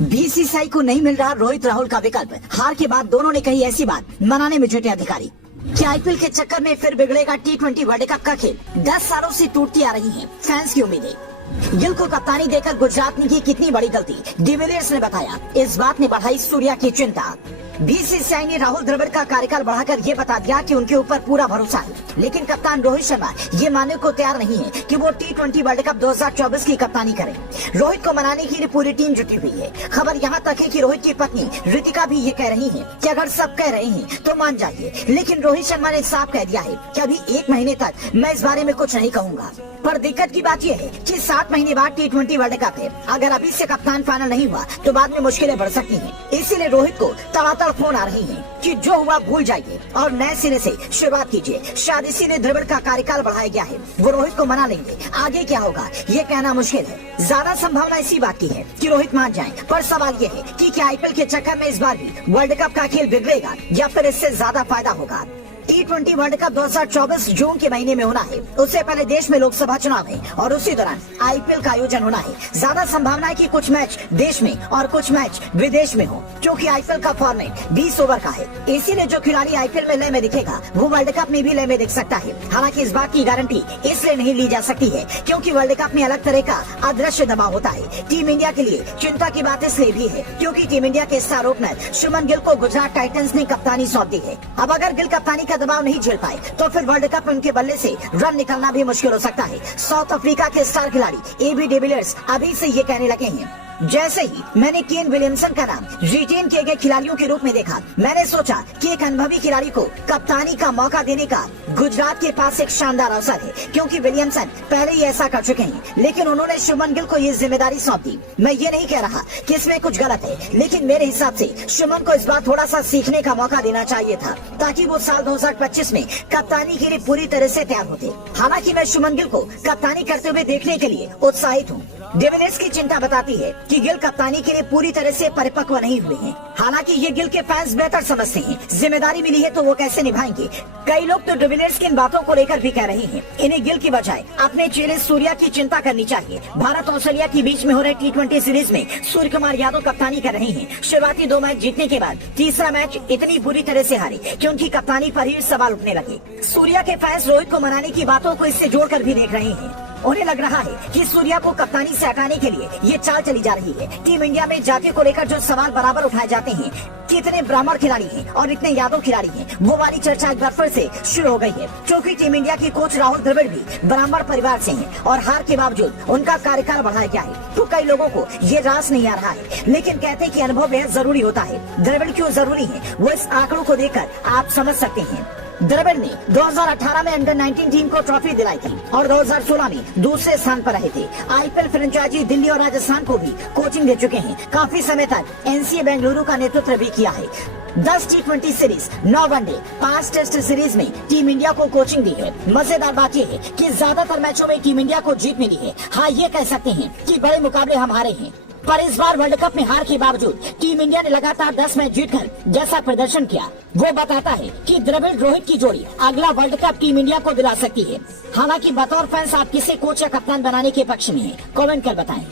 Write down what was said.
BCCI को नहीं मिल रहा रोहित राहुल का विकल्प। हार के बाद दोनों ने कही ऐसी बात, मनाने में जुटे अधिकारी। क्या आईपीएल के चक्कर में फिर बिगड़ेगा टी20 वर्ल्ड कप का खेल? 10 सालों से टूटती आ रही हैं फैंस की उम्मीदें। गिल को कप्तानी देकर गुजरात ने की कितनी बड़ी गलती, डिविलियर्स ने बताया। इस बात ने बढ़ाई सूर्या की चिंता। बीसीसीआई ने राहुल द्रविड़ का कार्यकाल बढ़ाकर ये बता दिया कि उनके ऊपर पूरा भरोसा है, लेकिन कप्तान रोहित शर्मा ये मानने को तैयार नहीं है कि वो टी20 वर्ल्ड कप 2024 की कप्तानी करें। रोहित को मनाने के लिए पूरी टीम जुटी हुई है। खबर यहाँ तक है कि रोहित की पत्नी ऋतिका भी ये कह रही है कि अगर सब कह रहे हैं तो मान जाइए, लेकिन रोहित शर्मा ने साफ कह दिया है कि अभी 1 महीने तक मैं इस बारे में कुछ नहीं कहूँगा। पर दिक्कत की बात यह है कि 7 महीने बाद टी20 वर्ल्ड कप है। अगर अभी से कप्तान फाइनल नहीं हुआ तो बाद में मुश्किलें बढ़ सकती हैं। इसीलिए रोहित को तड़ातड़ फोन आ रही है कि जो हुआ भूल जाइए और नए सिरे से शुरुआत कीजिए। शायद इसीलिए द्रविड़ का कार्यकाल बढ़ाया गया है। वो रोहित को मना लेंगे, आगे क्या होगा ये कहना मुश्किल है। ज्यादा संभावना इसी बात की है कि रोहित मान जाएं, पर सवाल ये है कि क्या आईपीएल के चक्कर में इस बार भी वर्ल्ड कप का खेल बिगड़ेगा या फिर इससे ज्यादा फायदा होगा। टी20 वर्ल्ड कप 2024 जून के महीने में होना है। उससे पहले देश में लोकसभा चुनाव है और उसी दौरान आईपीएल का आयोजन होना है। ज्यादा संभावना है कि कुछ मैच देश में और कुछ मैच विदेश में हो, क्योंकि आईपीएल का फॉर्मेट 20 ओवर का है। इसीलिए जो खिलाड़ी आईपीएल में लय में दिखेगा वो वर्ल्ड कप में भी लय में दिख सकता है। हालांकि इस बात की गारंटी इसलिए नहीं ली जा सकती है क्योंकि वर्ल्ड कप में अलग तरह का अदृश्य दबाव होता है। टीम इंडिया के लिए चिंता की बात इसलिए भी है क्योंकि टीम इंडिया के स्टार ओपनर शुभमन गिल को गुजरात टाइटंस ने कप्तानी सौंप दी है। अब अगर गिल कप्तानी का दबाव नहीं झेल पाए तो फिर वर्ल्ड कप में उनके बल्ले से रन निकलना भी मुश्किल हो सकता है। साउथ अफ्रीका के स्टार खिलाड़ी एबी डिविलियर्स अभी से ये कहने लगे हैं। जैसे ही मैंने केन विलियमसन का नाम रिटेन किए गए खिलाड़ियों के रूप में देखा, मैंने सोचा कि एक अनुभवी खिलाड़ी को कप्तानी का मौका देने का गुजरात के पास एक शानदार अवसर है, क्योंकि विलियमसन पहले ही ऐसा कर चुके हैं। लेकिन उन्होंने शुभमन गिल को ये जिम्मेदारी सौंप दी। मैं ये नहीं कह रहा कि इसमें कुछ गलत है, लेकिन मेरे हिसाब से शुभमन को इस बार थोड़ा सा सीखने का मौका देना चाहिए था, ताकि वो साल 2025 में कप्तानी के लिए पूरी तरह से तैयार होते। हालांकि मैं शुभमन गिल को कप्तानी करते हुए देखने के लिए उत्साहित हूँ। डिविलियर्स की चिंता बताती है कि गिल कप्तानी के लिए पूरी तरह से परिपक्व नहीं हुए हैं। हालांकि ये गिल के फैंस बेहतर समझते हैं, जिम्मेदारी मिली है तो वो कैसे निभाएंगे। कई लोग तो डिविलियर्स की इन बातों को लेकर भी कह रहे हैं इन्हें गिल की बजाय अपने चेहरे सूर्या की चिंता करनी चाहिए। भारत ऑस्ट्रेलिया के बीच में हो रहे टी20 सीरीज में सूर्य कुमार यादव कप्तानी कर रहे हैं। शुरुआती 2 मैच जीतने के बाद तीसरा मैच इतनी बुरी तरह से हारे कि उनकी कप्तानी पर ही सवाल उठने लगे। सूर्या के फैंस रोहित को मनाने की बातों को इससे जोड़कर भी देख रहे हैं। उन्हें लग रहा है कि सूर्या को कप्तानी से हटाने के लिए ये चाल चली जा रही है। टीम इंडिया में जाति को लेकर जो सवाल बराबर उठाए जाते हैं कि इतने ब्राह्मण खिलाड़ी हैं और इतने यादव खिलाड़ी हैं, वो वाली चर्चा एक बार फिर से शुरू हो गई है। क्योंकि टीम इंडिया की कोच राहुल द्रविड़ भी ब्राह्मण परिवार से हैं और हार के बावजूद उनका कार्यकाल बढ़ाया गया है। तो कई लोगों को ये रास नहीं आ रहा है, लेकिन कहते हैं कि अनुभव बेहद जरूरी होता है। द्रविड़ क्यों जरूरी है वो इस आंकड़ों को देखकर आप समझ सकते हैं। द्रविड़ ने 2018 में अंडर 19 टीम को ट्रॉफी दिलाई थी और 2016 में दूसरे स्थान पर रहे थे। आईपीएल फ्रेंचाइजी दिल्ली और राजस्थान को भी कोचिंग दे चुके हैं। काफी समय तक एनसीए बेंगलुरु का नेतृत्व भी किया है। 10 टी20 सीरीज, 9 वनडे, 5 टेस्ट सीरीज में टीम इंडिया को कोचिंग दी है। मजेदार बात यह है कि ज्यादातर मैचों में टीम इंडिया को जीत मिली है। हाँ, ये कह सकते हैं कि बड़े मुकाबले हम हारे हैं, पर इस बार वर्ल्ड कप में हार के बावजूद टीम इंडिया ने लगातार 10 मैच जीतकर जैसा प्रदर्शन किया, वो बताता है कि द्रविड़ रोहित की जोड़ी अगला वर्ल्ड कप टीम इंडिया को दिला सकती है। हालांकि बतौर फैंस आप किसे कोच या कप्तान बनाने के पक्ष में हैं? कमेंट कर बताएं।